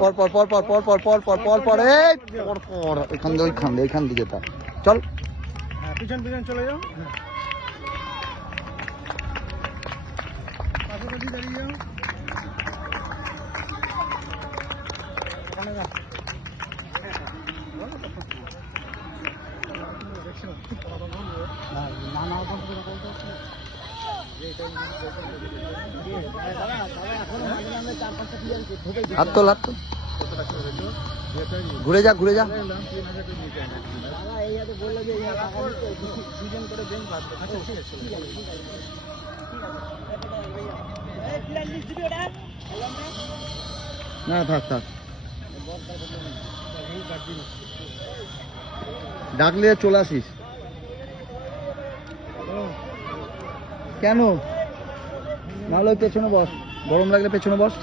পর পর পর পর পর পর পর পর পর পর পর পর এখান দিয়ে যেতাম। চল পিছন পিছন চলে যাও। পাশাপাশি দাঁড়িয়ে যাও। হাত তোল হাত তোল, ঘুরে যা ঘুরে যা। না থাক থাক, ডাকলে চলে আসিস। কেন? নাহলে পেছনে বস, গরম লাগলে পেছনে বস।